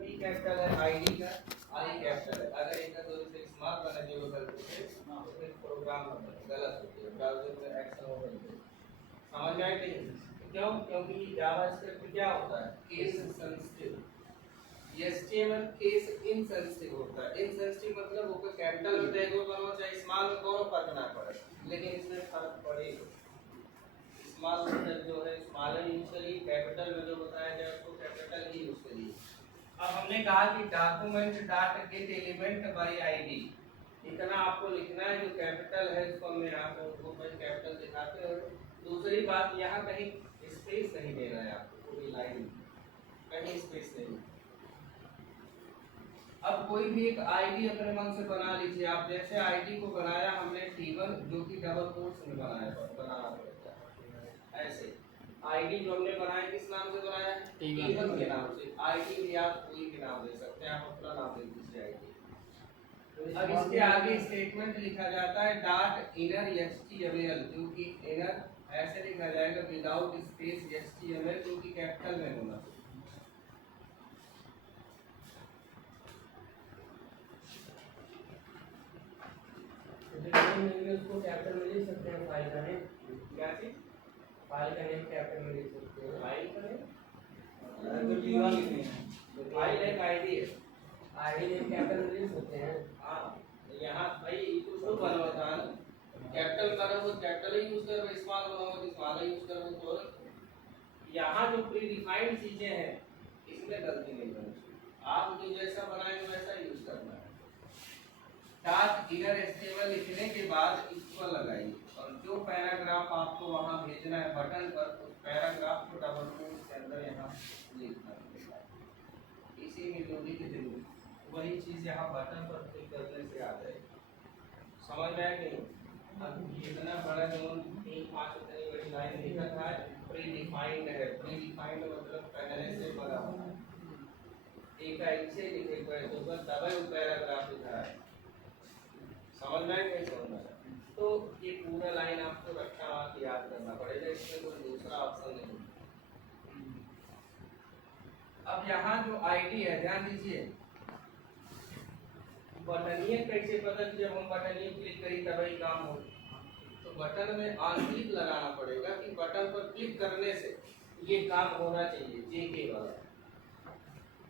B capital है, ID का आई capital है। अगर एक दो से स्मॉल बना जो करते थे उसमें प्रोग्राम गलत होती है, ब्राउज़र में एक्शन हो गई। समझ में आई नहीं? क्यों? क्योंकि जावास्क्रिप्ट क्या होता है, case sensitive. HTML case insensitive होता है। इनसेंसिटिव मतलब वो कैपिटल में टैग बनाओ चाहे स्मॉल में, कोनो फर्क ना पड़े, लेकिन इसमें फर्क पड़ेगा। स्मॉल में जो है स्मॉल यूज करिए, कैपिटल में जो बताया जाए उसको कैपिटल ही यूज करिए। अब हमने कहा कि document dot gate element by ID, इतना आपको लिखना है। जो कैपिटल है इसको हमने यहाँ पे उसको कैपिटल दिखाते हैं। दूसरी बात, यहाँ कहीं स्पेस नहीं देना है आपको, पूरी लाइन कहीं स्पेस नहीं। अब कोई भी एक आईडी अपने मन से बना लीजिए आप। जैसे आईडी को बनाया हमने T1 जो कि डबल कोट्स में बनाना पड़ता है। ऐसे आईडी जो हमने बनाया किस नाम से बनाया है, T1 के नाम से। आईडी भी आप कोई भी नाम दे सकते हैं, आप अपना नाम दे दीजिए आईडी। अब इसके आगे स्टेटमेंट लिखा जाता है डॉट इनर एचटीएमएल, जो कि इनर ऐसे लिखा जाएगा विदाउट स्पेस एचटीएमएल, जो कि कैपिटल में होना चाहिए। उसको कैपिटल में लिख सकते हैं। फाइल का नेम क्या चीज, फाइल का नेम कैपिटल में लिख सकते हैं। फाइल का नेम तो जीवा लिखनी है, फाइल एक आईडी है, आईडी नेम कैपिटल में लिख सकते हैं। हाँ यहाँ भाई उसको बनवा था ना, कैपिटल करो तो कैपिटल ही यूज करो, स्मॉल बनाओ तो स्मॉल ही यूज करो। तो यहाँ जो प्री डिफाइंड चीजें हैं इसमें गलती नहीं करनी चाहिए, आप जो जैसा बनाएंगे वैसा यूज करना है। डॉट इनर एचटीएमएल लिखने के बाद इक्वल लगाइए, और जो पैराग्राफ आपको वहां भेजना है बटन पर, उस पैराग्राफ को डबल कोट्स के अंदर यहाँ लिखना है। इसी में जो लिख देंगे वही चीज यहाँ बटन पर क्लिक करने से आ जाएगी। समझ में आया नहीं? अब इतना बड़ा जो 3-5 इतनी बड़ी लाइन लिखा था प्री डिफाइंड है। प्री डिफाइंड मतलब पहले से बना हुआ है, एक ऐसे लिखे गए तो बस डबल पैराग्राफ लिखा है। समझ में आया? समझ में? तो ये पूरा लाइन आपको रखा हुआ याद करना पड़ेगा, इसमें कोई दूसरा ऑप्शन नहीं। अब यहाँ जो आईडी है ध्यान दीजिए, बटनिए कैसे पता कि जब हम बटनिए क्लिक करी तभी काम हो। तो बटन में ऑन क्लिक लगाना पड़ेगा कि बटन पर क्लिक करने से ये काम होना चाहिए, जेके वाला।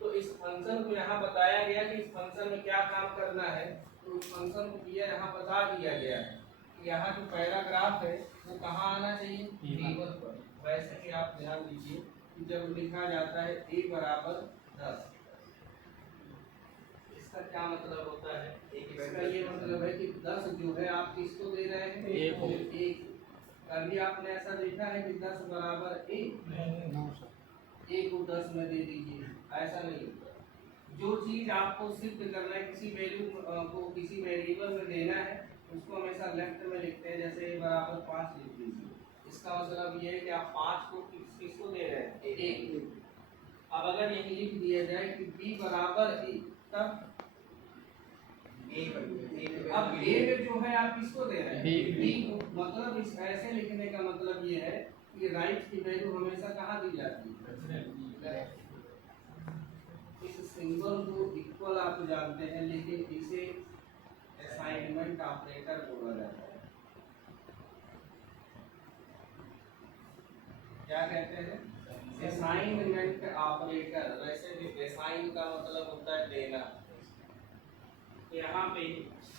तो इस फंक्शन को यहाँ बताया गया कि इस फंक्शन में क्या काम करना है। तो उस फंक्शन को दिया यहाँ बता दिया गया है कि यहाँ जो पैराग्राफ है वो कहाँ आना चाहिए, T1 पर। वैसे कि आप ध्यान दीजिए कि जब लिखा जाता है a बराबर 10, इसका क्या मतलब होता है, इसका ये मतलब है कि 10 जो है आप किसको दे रहे हैं, एक। कभी आपने ऐसा देखा है कि 10 बराबर 1, एक को 10 में दे दीजिए, ऐसा नहीं होता। जो चीज आपको शिफ्ट करना है, किसी वैल्यू को किसी वेरिएबल में देना है, उसको हमेशा लेफ्ट में लिखते हैं। जैसे a बराबर 5 लिख दीजिए, इसका मतलब ये है कि आप 5 को किसको दे रहे हैं, एक। अब अगर यही लिख दिया जाए कि b बराबर a, तब अब a में जो है आप किसको दे रहे हैं, b को। मतलब इस ऐसे लिखने का मतलब ये है कि राइट की वैल्यू हमेशा कहाँ दी जाती है, इस सिंबल को इक्वल आप जानते हैं, लेकिन इसे असाइनमेंट ऑपरेटर बोला जाता है। क्या कहते हैं, असाइनमेंट ऑपरेटर। वैसे भी असाइन का मतलब होता है देना। यहाँ पे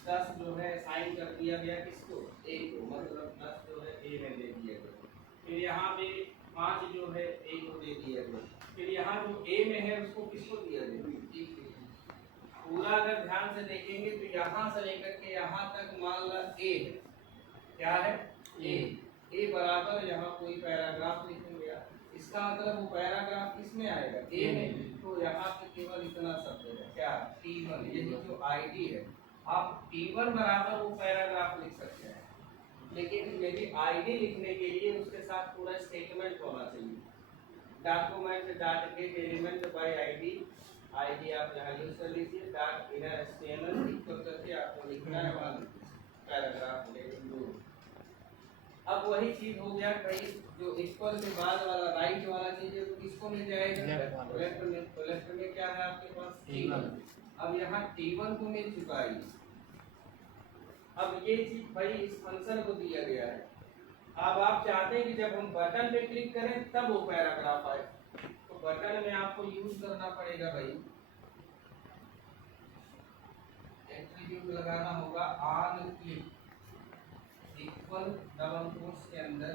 10 जो है असाइन कर दिया गया किसको, a को, मतलब 10 जो है a में दे दिया गया। फिर यहाँ पे 5 जो है a को दे दिया गया। फिर यहाँ जो a में है उसको किसको दिया गया, पूरा अगर ध्यान से देखेंगे तो यहाँ से लेकर के यहाँ तक मान ला a है, क्या है, a बराबर यहाँ कोई पैराग्राफ लिखेंगे, इसका मतलब वो पैराग्राफ किसमें आएगा, a में। तो यहाँ पे केवल इतना शब्द है, क्या, T1। ये जो आईडी है आप T1 बराबर वो पैराग्राफ लिख सकते हैं, लेकिन यदि आईडी लिखने के लिए उसके साथ पूरा स्टेटमेंट होना चाहिए। Document dot gate element by ID, ID आप यहाँ यूज कर लीजिए। डॉट इनर एचटीएमएल इक्वल करके आपको लिखना है वहाँ पैराग्राफ लेकिन। अब वही चीज हो गया, कहीं जो इक्वल के बाद वाला राइट वाला चीज है तो किसको मिल जाएगा, लेफ्ट में। तो लेफ्ट में क्या है आपके पास, T1। अब यहाँ T1 को मिल चुका है। अब ये चीज भाई इस फंक्शन को दिया गया है। अब आप चाहते हैं कि जब हम बटन पे क्लिक करें तब वो पैराग्राफ आए, तो बटन में आपको यूज करना पड़ेगा भाई, एट्रीब्यूट लगाना होगा on click equal double quotes के अंदर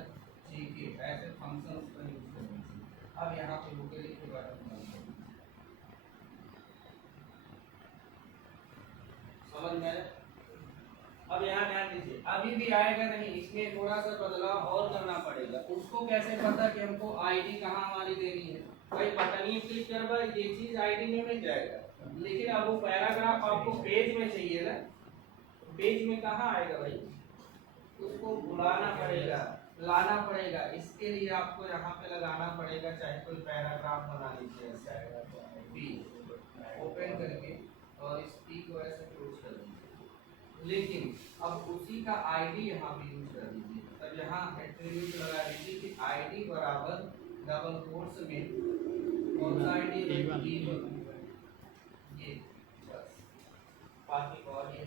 जीके, ऐसे फंक्शंस का यूज करना। अब यहाँ पे वो क्लिक के बटन समझ में आया? अब यहाँ ध्यान दीजिए, अभी भी आएगा नहीं, इसमें थोड़ा सा बदलाव और करना पड़ेगा। उसको कैसे पता कि हमको आईडी कहाँ हमारी देनी है? भाई बटन ही क्लिक करवा, ये चीज आईडी में मिल जाएगा, लेकिन अब वो पैराग्राफ आपको पेज में चाहिए ना, पेज में कहाँ आएगा भाई? उसको बुलाना पड़ेगा, लाना पड़ेगा। इसके लिए आपको यहाँ पे लगाना पड़ेगा, चाहे कोई पैराग्राफ बना लीजिए ऐसे ओपन करके और इस पी को ऐसे क्लोज कर दीजिए, लेकिन अब उसी का आईडी यहाँ पे यूज कर दीजिए। तब यहाँ एट्रीब्यूट लगा दीजिए कि आईडी बराबर डबल कोट्स में कौन सा आईडी है? ये बस, बाकी और ये